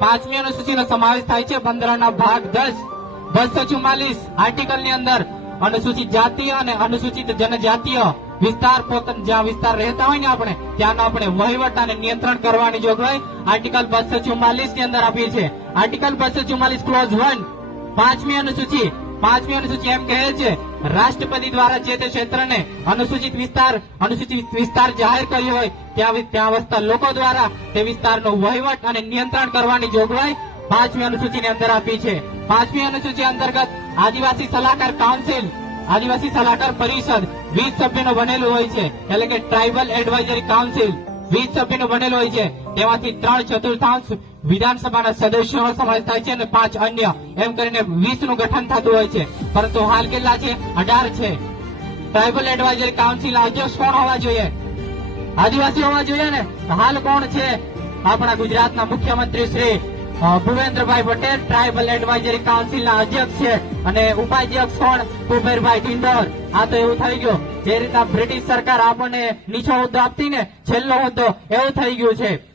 પાંચમી અનુસૂચિનો સમાવેશ થાય છે. બંધારણના ભાગ દસ, બસો ચુમ્માલીસ આર્ટિકલની અંદર અનુસૂચિત જાતિ અને અનુસૂચિત જનજાતીય વિસ્તાર પોતાના જ્યાં વિસ્તાર રહેતા હોય ને આપણે, ત્યાંનો આપણે વહીવટ અને નિયંત્રણ કરવાની જોગવાઈ આર્ટિકલ બસો ચુમ્માલીસની અંદર આપી છે આર્ટિકલ બસો ચુમ્માલીસ ક્લોઝ વન, પાંચમી અનુસૂચિ પાંચમી અનુસૂચિ એમ કહે છે, રાષ્ટ્રપતિ દ્વારા જે તે ક્ષેત્રને અનુસૂચિત વિસ્તાર અનુસૂચિત વિસ્તાર જાહેર કર્યો હોય, ત્યાં ત્યાં વસતા લોકો દ્વારા તે વિસ્તારનો વહીવટ અને નિયંત્રણ કરવાની જોગવાઈ પાંચમી અનુસૂચિની અંદર આપી છે. પાંચમી અનુસૂચિ અંતર્ગત આદિવાસી સલાહકાર કાઉન્સિલ, આદિવાસી સલાહકાર પરિષદ વીસ સભ્યનો બનેલું હોય છે, એટલે કે ટ્રાઇબલ એડવાઇઝરી કાઉન્સિલ વીસ સભ્યનો બનેલો હોય છે. તેમાંથી ત્રણ ચતુર્થાંશ વિધાનસભાના સદસ્યોનો સમાવેશ થાય છે અને પાંચ અન્ય એમ કરીને વીસનું ગઠન થતું હોય છે. પરંતુ હાલ કેટલા છે? અઢાર છે. ટ્રાઇબલ એડવાઇઝરી કાઉન્સિલ અધ્યક્ષ કોણ હોવા જોઈએ? આદિવાસી હોવા જોઈએ ને? હાલ કોણ છે? આપણા ગુજરાતના મુખ્યમંત્રી શ્રી ભુવેન્દ્રભાઈ પટેલ, ટ્રાઇબલ એડવાઇઝરી કાઉન્સિલના અધ્યક્ષ છે અને ઉપાધ્યક્ષ કોણ? કુબેરભાઈ ટિંડોર. આ તો એવું થઈ ગયું. જે રીતના બ્રિટિશ સરકાર આપણને નીચો હોદ્દો આપતી ને, છેલ્લો હોદ્દો, એવું થઈ ગયું છે.